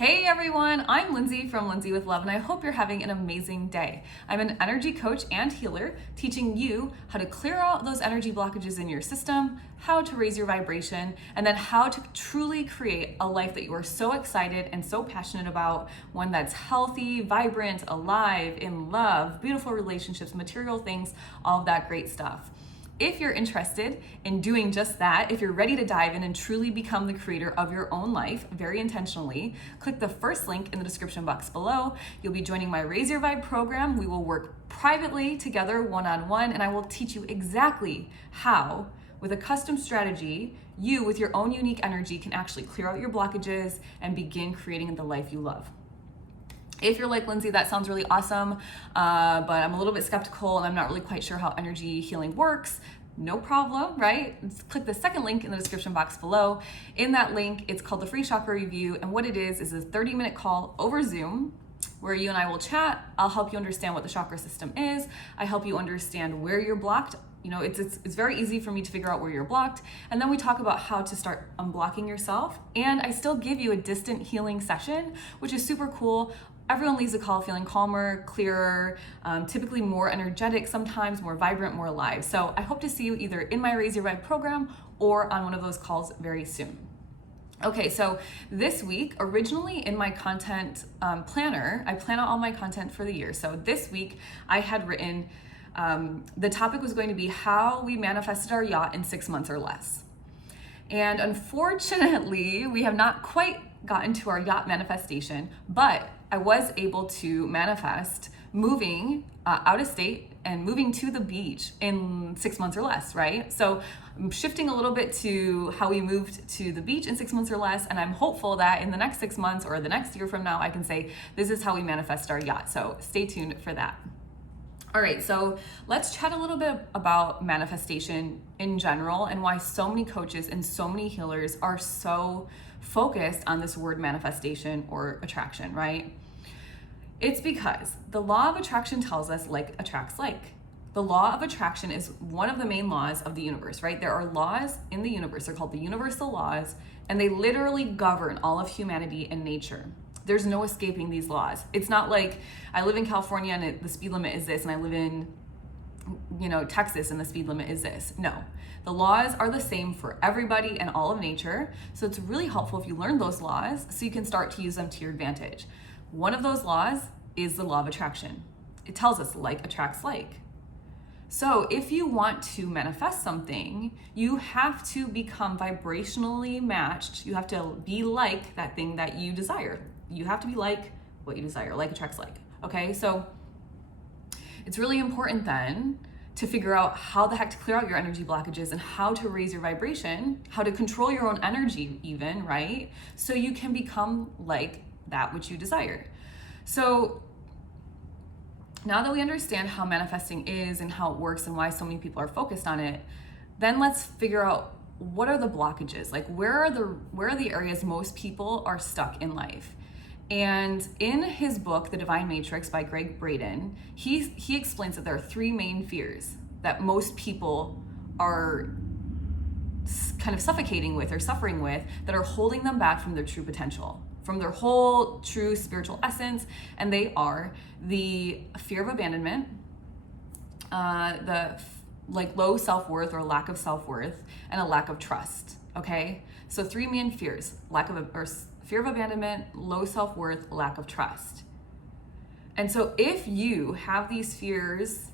Hey everyone, I'm Lindsay from Lindsay with Love, and I hope you're having an amazing day. I'm an energy coach and healer, teaching you how to clear out those energy blockages in your system, how to raise your vibration, and then how to truly create a life that you are so excited and so passionate about, one that's healthy, vibrant, alive, in love, beautiful relationships, material things, all of that great stuff. If you're interested in doing just that, if you're ready to dive in and truly become the creator of your own life very intentionally, click the first link in the description box below. You'll be joining my Raise Your Vibe program. We will work privately together one-on-one, and I will teach you exactly how, with a custom strategy, you with your own unique energy can actually clear out your blockages and begin creating the life you love. If you're like, Lindsay, that sounds really awesome, but I'm a little bit skeptical and I'm not really quite sure how energy healing works, no problem, right? Just click the second link in the description box below. In that link, it's called the free chakra review. And what it is a 30-minute call over Zoom where you and I will chat. I'll help you understand what the chakra system is. I help you understand where you're blocked. You know, it's very easy for me to figure out where you're blocked. And then we talk about how to start unblocking yourself. And I still give you a distant healing session, which is super cool. Everyone leaves the call feeling calmer, clearer, typically more energetic, sometimes more vibrant, more alive. So I hope to see you either in my Raise Your Vibe program or on one of those calls very soon. Okay, so this week, originally in my content planner, I plan out all my content for the year. So this week I had written, the topic was going to be how we manifested our yacht in 6 months or less. And unfortunately, we have not quite gotten to our yacht manifestation, but I was able to manifest moving out of state and moving to the beach in 6 months or less, right? So I'm shifting a little bit to how we moved to the beach in 6 months or less, and I'm hopeful that in the next 6 months or the next year from now, I can say, this is how we manifest our yacht. So stay tuned for that. All right, so let's chat a little bit about manifestation in general and why so many coaches and so many healers are so focused on this word manifestation or attraction, right? It's because the law of attraction tells us like attracts like. The law of attraction is one of the main laws of the universe, right? There are laws in the universe. They're called the universal laws, and they literally govern all of humanity and nature. There's no escaping these laws. It's not like I live in California and the speed limit is this, and I live in, Texas and the speed limit is this. No, the laws are the same for everybody and all of nature. So it's really helpful if you learn those laws so you can start to use them to your advantage. One of those laws is the law of attraction. It tells us like attracts like. So if you want to manifest something, you have to become vibrationally matched. You have to be like that thing that you desire. You have to be like what you desire, like attracts like, okay? So it's really important then to figure out how the heck to clear out your energy blockages and how to raise your vibration, how to control your own energy even, right? So you can become like that which you desire. So now that we understand how manifesting is and how it works and why so many people are focused on it, then let's figure out what are the blockages? Like where are the areas most people are stuck in life? And in his book, The Divine Matrix by Gregg Braden, he explains that there are three main fears that most people are kind of suffocating with or suffering with that are holding them back from their true potential, from their whole true spiritual essence. And they are the fear of abandonment, the low self-worth or lack of self-worth, and a lack of trust, okay? So three main fears, fear of abandonment, low self-worth, lack of trust. And so if you have these fears,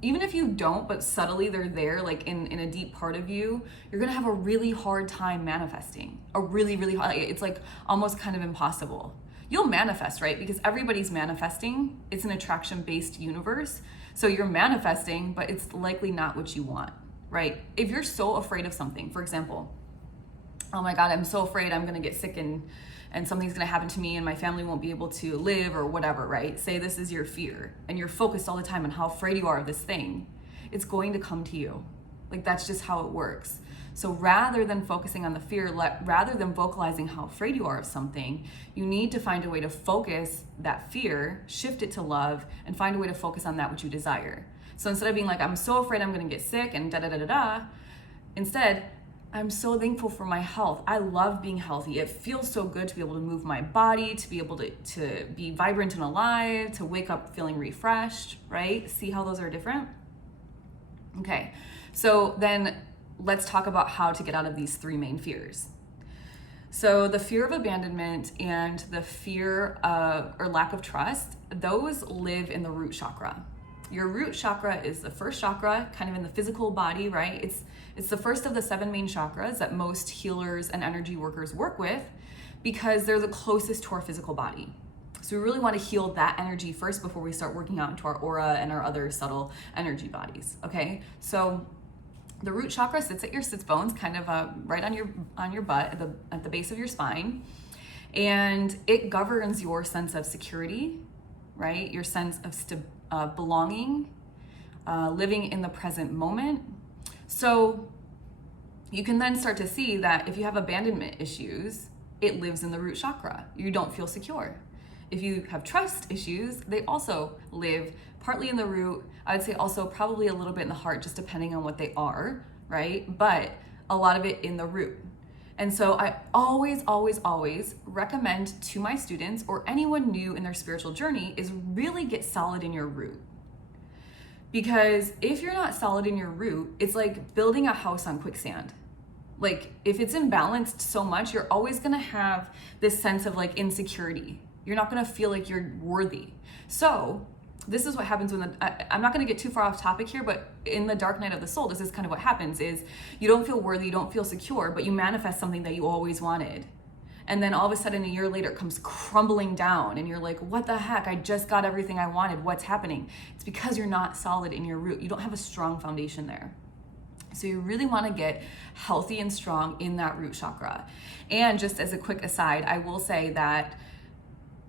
even if you don't, but subtly they're there, like in a deep part of you, you're gonna have a really hard time manifesting. A really, really hard, it's like almost kind of impossible. You'll manifest, right? Because everybody's manifesting. It's an attraction-based universe. So you're manifesting, but it's likely not what you want, right? If you're so afraid of something, for example, oh my God, I'm so afraid I'm gonna get sick and something's gonna happen to me and my family won't be able to live or whatever, right? Say this is your fear and you're focused all the time on how afraid you are of this thing. It's going to come to you. Like that's just how it works. So rather than focusing on the fear, rather than vocalizing how afraid you are of something, you need to find a way to focus that fear, shift it to love, and find a way to focus on that which you desire. So instead of being like, I'm so afraid I'm gonna get sick and da-da-da-da-da, instead, I'm so thankful for my health. I love being healthy. It feels so good to be able to move my body, to be able to be vibrant and alive, to wake up feeling refreshed, right? See how those are different? Okay, so then let's talk about how to get out of these three main fears. So the fear of abandonment and the fear of or lack of trust, those live in the root chakra. Your root chakra is the first chakra, kind of in the physical body, right? It's the first of the 7 main chakras that most healers and energy workers work with because they're the closest to our physical body. So we really want to heal that energy first before we start working out into our aura and our other subtle energy bodies, okay? So the root chakra sits at your sits bones, kind of right on your butt, at the base of your spine, and it governs your sense of security, right? Your sense of belonging, living in the present moment. So you can then start to see that if you have abandonment issues, it lives in the root chakra. You don't feel secure. If you have trust issues, they also live partly in the root. I would say also probably a little bit in the heart, just depending on what they are, right? But a lot of it in the root. And so I always, always, always recommend to my students or anyone new in their spiritual journey is really get solid in your root. Because if you're not solid in your root, it's like building a house on quicksand. Like if it's imbalanced so much, you're always gonna have this sense of like insecurity. You're not gonna feel like you're worthy. So this is what happens when I'm not gonna get too far off topic here, but in the dark night of the soul, this is kind of what happens is you don't feel worthy, you don't feel secure, but you manifest something that you always wanted. And then all of a sudden, a year later, it comes crumbling down and you're like, what the heck? I just got everything I wanted. What's happening? It's because you're not solid in your root. You don't have a strong foundation there. So you really want to get healthy and strong in that root chakra. And just as a quick aside, I will say that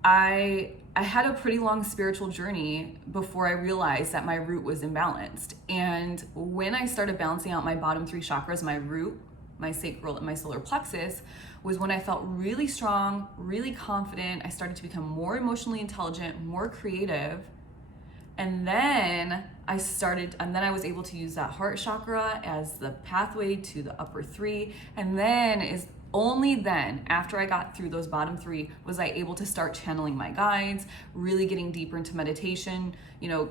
I had a pretty long spiritual journey before I realized that my root was imbalanced. And when I started balancing out my bottom 3 chakras, my root, my sacral, and my solar plexus, was when I felt really strong, really confident. I started to become more emotionally intelligent, more creative. And then I was able to use that heart chakra as the pathway to the upper 3. And then only then, after I got through those bottom 3, was I able to start channeling my guides, really getting deeper into meditation,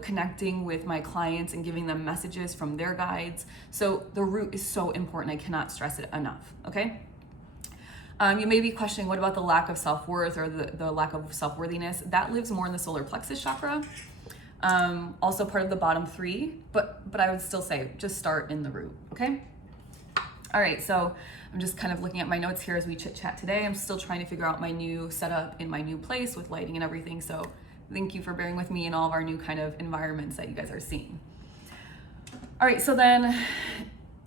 connecting with my clients and giving them messages from their guides. So the root is so important. I cannot stress it enough, okay? You may be questioning, what about the lack of self-worth or the lack of self-worthiness? That lives more in the solar plexus chakra. Also part of the bottom 3, but I would still say just start in the root, okay? All right, so I'm just kind of looking at my notes here as we chit chat today. I'm still trying to figure out my new setup in my new place with lighting and everything. So thank you for bearing with me in all of our new kind of environments that you guys are seeing. All right, so then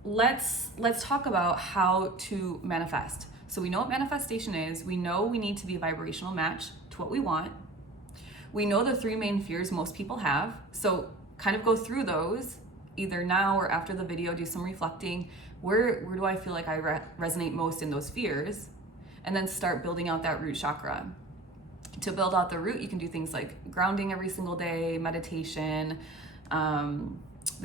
let's talk about how to manifest. So we know what manifestation is. We know we need to be a vibrational match to what we want. We know the 3 main fears most people have. So kind of go through those either now or after the video, do some reflecting. Where do I feel like I resonate most in those fears? And then start building out that root chakra. To build out the root, you can do things like grounding every single day, meditation,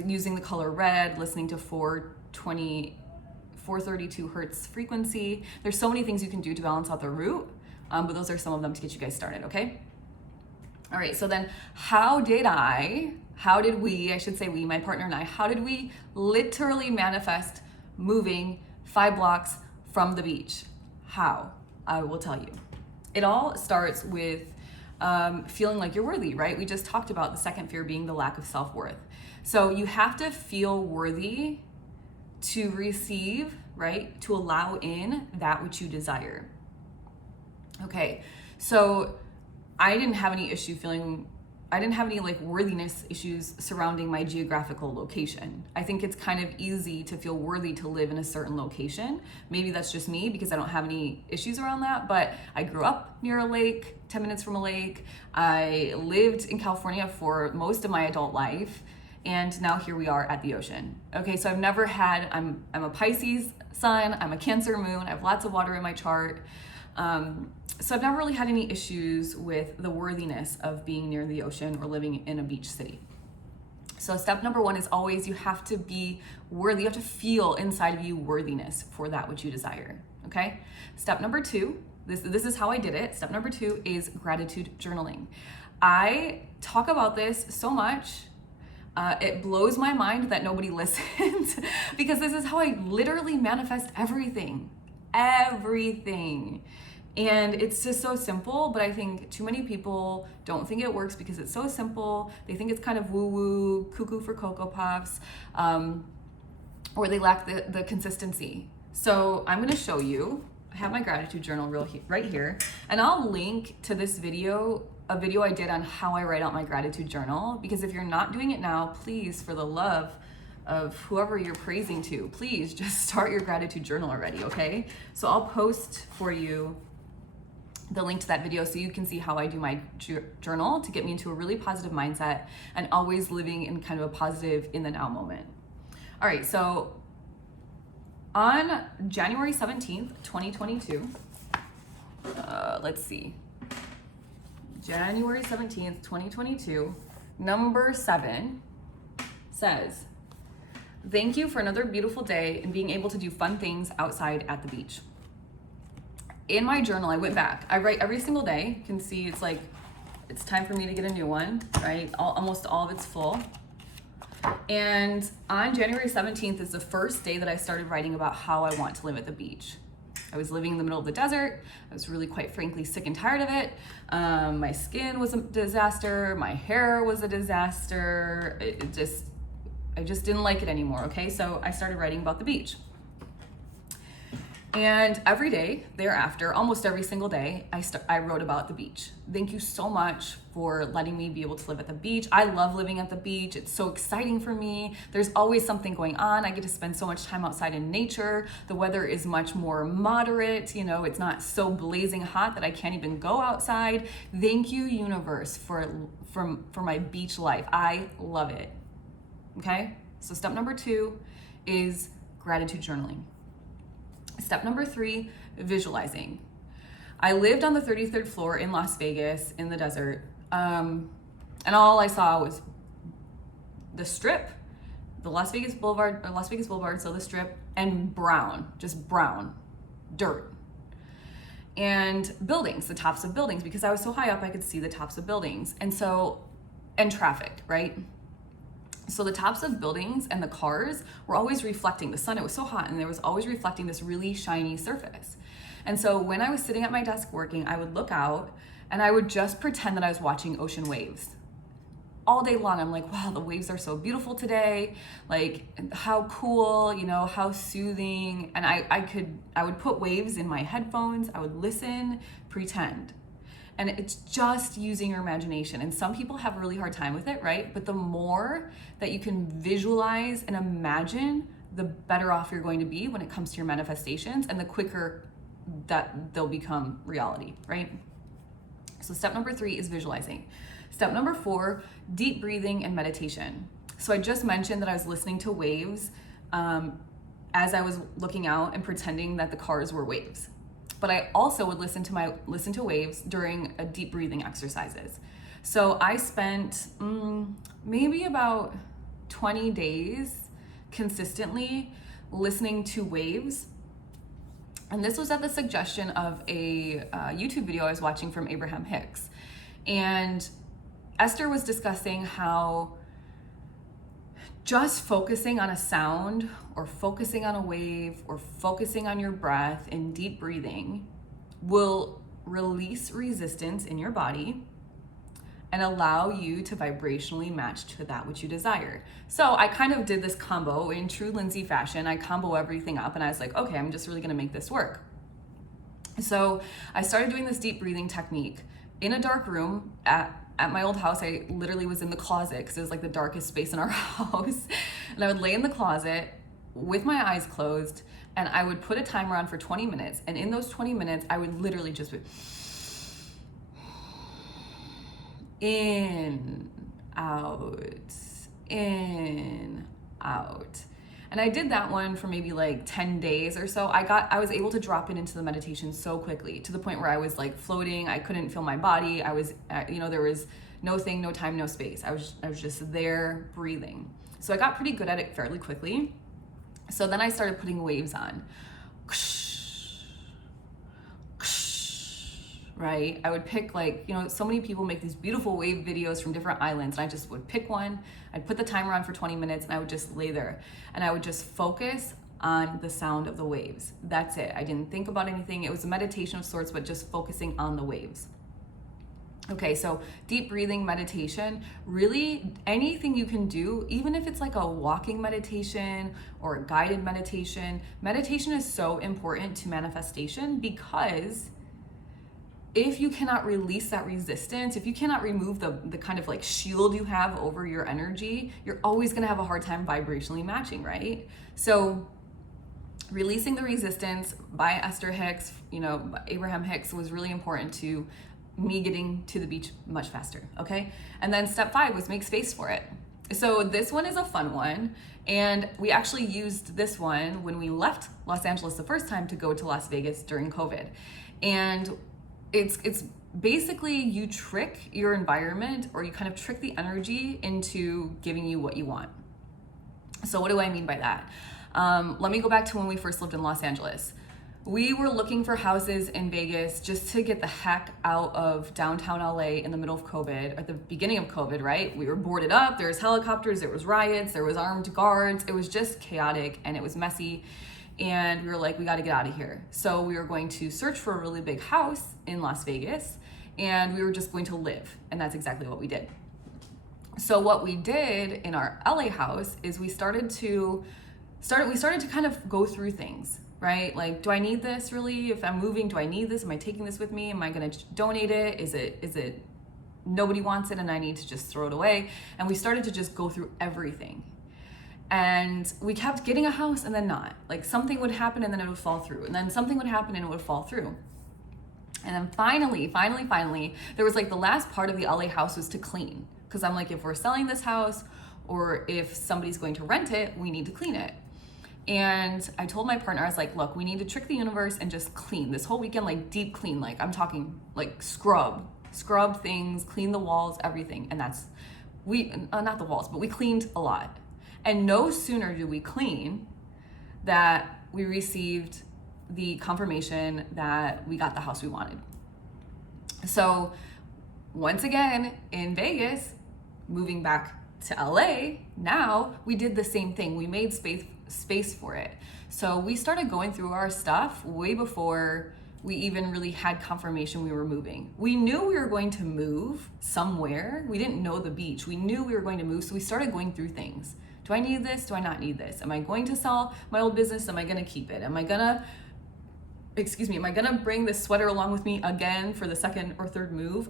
using the color red, listening to 432 hertz frequency. There's so many things you can do to balance out the root, but those are some of them to get you guys started, okay? All right, so then how did we, my partner and I, how did we literally manifest moving 5 blocks from the beach? How? I will tell you. It all starts with feeling like you're worthy, right? We just talked about the second fear being the lack of self-worth. So you have to feel worthy to receive, right? To allow in that which you desire. Okay, so I didn't have any like worthiness issues surrounding my geographical location. I think it's kind of easy to feel worthy to live in a certain location. Maybe that's just me because I don't have any issues around that, but I grew up near a lake, 10 minutes from a lake. I lived in California for most of my adult life, and now here we are at the ocean. Okay, so I'm a Pisces sun, I'm a Cancer moon, I have lots of water in my chart. So I've never really had any issues with the worthiness of being near the ocean or living in a beach city. So step number one is always you have to be worthy. You have to feel inside of you worthiness for that which you desire, okay? Step number two, this is how I did it. Step number two is gratitude journaling. I talk about this so much. It blows my mind that nobody listens because this is how I literally manifest everything. And it's just so simple, but I think too many people don't think it works because it's so simple. They think it's kind of woo-woo, cuckoo for Cocoa Puffs, or they lack the consistency. So I'm gonna show you. I have my gratitude journal right here, and I'll link to this video, a video I did on how I write out my gratitude journal, because if you're not doing it now, please, for the love of whoever you're praising to, please just start your gratitude journal already, okay? So I'll post for you the link to that video so you can see how I do my journal to get me into a really positive mindset and always living in kind of a positive in the now moment. All right, so on January 17th, 2022, let's see, January 17th, 2022, number 7 says, "Thank you for another beautiful day and being able to do fun things outside at the beach." In my journal, I went back. I write every single day. You can see it's like, it's time for me to get a new one, right? Almost all of it's full. And on January 17th is the first day that I started writing about how I want to live at the beach. I was living in the middle of the desert. I was really, quite frankly, sick and tired of it. My skin was a disaster. My hair was a disaster. I just didn't like it anymore, okay? So I started writing about the beach. And every day thereafter, almost every single day, I wrote about the beach. Thank you so much for letting me be able to live at the beach. I love living at the beach. It's so exciting for me. There's always something going on. I get to spend so much time outside in nature. The weather is much more moderate. You know, it's not so blazing hot that I can't even go outside. Thank you, universe, for my beach life. I love it. Okay? So step number 2 is gratitude journaling. Step number 3, visualizing. I lived on the 33rd floor in Las Vegas in the desert, and all I saw was the Strip, the Las Vegas Boulevard, so the Strip, and brown, just brown, dirt, and buildings, the tops of buildings, because I was so high up I could see the tops of buildings, and traffic, right? So the tops of buildings and the cars were always reflecting the sun. It was so hot, and there was always reflecting this really shiny surface. And so when I was sitting at my desk working, I would look out and I would just pretend that I was watching ocean waves. All day long, I'm like, wow, the waves are so beautiful today. Like, how cool, you know, how soothing. And I would put waves in my headphones. I would listen, pretend. And it's just using your imagination. And some people have a really hard time with it, right? But the more that you can visualize and imagine, the better off you're going to be when it comes to your manifestations, and the quicker that they'll become reality, right? So step number 3 is visualizing. Step number 4, deep breathing and meditation. So I just mentioned that I was listening to waves as I was looking out and pretending that the cars were waves. But I also would listen to waves during a deep breathing exercises. So I spent maybe about 20 days consistently listening to waves. And this was at the suggestion of a YouTube video I was watching from Abraham Hicks. And Esther was discussing how just focusing on a sound or focusing on a wave or focusing on your breath and deep breathing will release resistance in your body and allow you to vibrationally match to that which you desire. So I kind of did this combo in true Lindsay fashion. I combo everything up and I was like, okay, I'm just really gonna make this work. So I started doing this deep breathing technique in a dark room at my old house. I literally was in the closet because it was like the darkest space in our house. And I would lay in the closet with my eyes closed and I would put a timer on for 20 minutes. And in those 20 minutes, I would literally just be in, out, in, out. And I did that one for maybe like 10 days or so. I was able to drop into the meditation so quickly, to the point where I was like floating. I couldn't feel my body. I was, there was no thing, no time, no space. I was just there breathing. So I got pretty good at it fairly quickly. So then I started putting waves on. Right? I would pick so many people make these beautiful wave videos from different islands, and I just would pick one. I'd put the timer on for 20 minutes and I would just lay there and I would just focus on the sound of the waves. That's it. I didn't think about anything. It was a meditation of sorts, but just focusing on the waves. Okay, so deep breathing meditation, really anything you can do, even if it's like a walking meditation or a guided meditation. Meditation is so important to manifestation, because if you cannot release that resistance, if you cannot remove the kind of like shield you have over your energy, you're always gonna have a hard time vibrationally matching, right? So releasing the resistance by Esther Hicks, Abraham Hicks, was really important to me getting to the beach much faster, okay? And then step 5 was make space for it. So this one is a fun one, and we actually used this one when we left Los Angeles the first time to go to Las Vegas during COVID. And it's basically you trick your environment, or you kind of trick the energy into giving you what you want. So what do I mean by that? Let me go back to when we first lived in Los Angeles. We were looking for houses in Vegas just to get the heck out of downtown LA in the middle of COVID, at the beginning of COVID, right? We were boarded up, there was helicopters, there was riots, there was armed guards. It was just chaotic and it was messy. And we were like, we got to get out of here. So we were going to search for a really big house in Las Vegas, and we were just going to live. And that's exactly what we did. So what we did in our LA house is we started to kind of go through things, right? Like, do I need this really? If I'm moving, do I need this? Am I taking this with me? Am I going to donate it? Is it nobody wants it and I need to just throw it away? And we started to just go through everything. And we kept getting a house and then not. Like, something would happen and then it would fall through. And then something would happen and it would fall through. And then finally, there was like the last part of the LA house was to clean. Because I'm like, if we're selling this house or if somebody's going to rent it, we need to clean it. And I told my partner, I was like, look, we need to trick the universe and just clean this whole weekend, like deep clean. Like, I'm talking like scrub things, clean the walls, everything. And that's, not the walls, but we cleaned a lot. And no sooner did we clean that we received the confirmation that we got the house we wanted. So once again, in Vegas, moving back to LA, now we did the same thing. We made space for it. So we started going through our stuff way before we even really had confirmation we were moving. We knew we were going to move somewhere. We didn't know the beach. We knew we were going to move, so we started going through things. Do I need this? Do I not need this? Am I going to sell my old business? Am I gonna keep it? Am I gonna bring this sweater along with me again for the second or third move?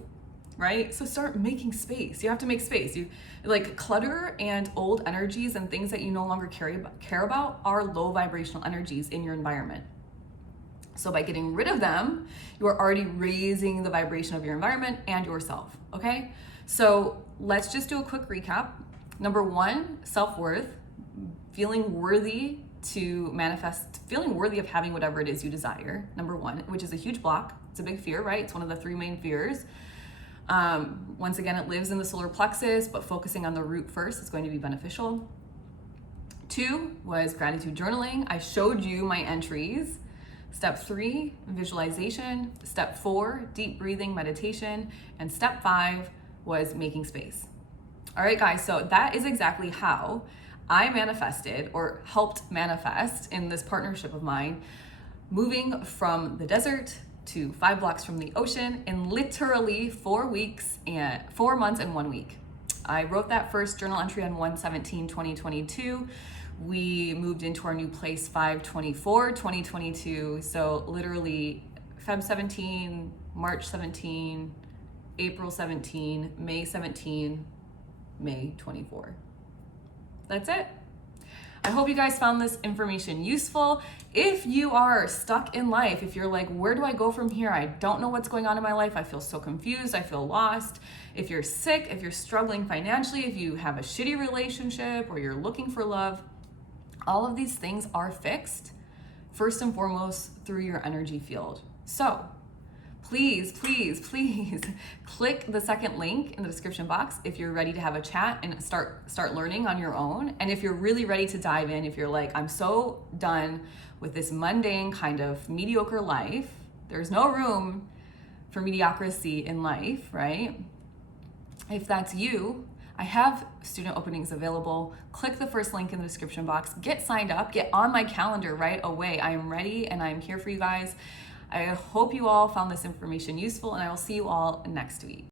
Right? So start making space. You have to make space. You like clutter and old energies and things that you no longer care about are low vibrational energies in your environment. So by getting rid of them, you are already raising the vibration of your environment and yourself, okay? So let's just do a quick recap. Number 1, self-worth, feeling worthy to manifest, feeling worthy of having whatever it is you desire, number 1, which is a huge block. It's a big fear, right? It's one of the 3 main fears. Once again, it lives in the solar plexus, but focusing on the root first is going to be beneficial. 2 was gratitude journaling. I showed you my entries. Step 3, visualization. Step 4, deep breathing, meditation. And step 5 was making space. All right, guys, so that is exactly how I manifested or helped manifest in this partnership of mine, moving from the desert to 5 blocks from the ocean in literally 4 weeks and 4 months and 1 week. I wrote that first journal entry on 1/17/2022. We moved into our new place 5/24/2022. So literally Feb 17, March 17, April 17, May 17, May 24. That's it. I hope you guys found this information useful. If you are stuck in life, if you're like, where do I go from here? I don't know what's going on in my life. I feel so confused. I feel lost. If you're sick, if you're struggling financially, if you have a shitty relationship or you're looking for love, All of these things are fixed, first and foremost, through your energy field. So please, please, please click the second link in the description box if you're ready to have a chat and start learning on your own. And if you're really ready to dive in, if you're like, I'm so done with this mundane kind of mediocre life, there's no room for mediocrity in life, right? If that's you, I have student openings available. Click the first link in the description box, get signed up, get on my calendar right away. I am ready and I'm here for you guys. I hope you all found this information useful, and I will see you all next week.